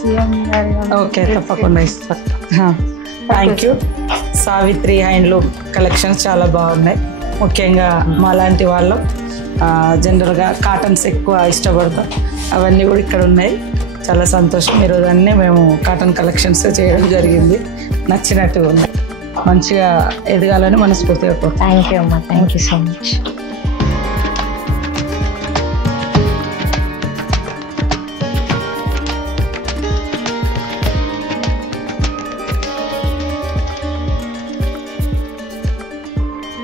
CM గారు. Okay, తప్పకుండా ఇస్తా. Thank you. Savitri handloom collections చాలా బాగున్నాయి. ముఖ్యంగా మాలాంటి వాళ్ళు జనరల్గా కాటన్స్ ఎక్కువ ఇష్టపడతాం. అవన్నీ కూడా ఇక్కడ ఉన్నాయి. చాలా సంతోషం. ఈరోజు అన్నీ మేము కాటన్ కలెక్షన్స్ చేయడం జరిగింది. నచ్చినట్టు ఉంది. మంచిగా ఎదగాలని మనస్ఫూర్తిగా. థ్యాంక్ యూ అమ్మా. Thank you so much.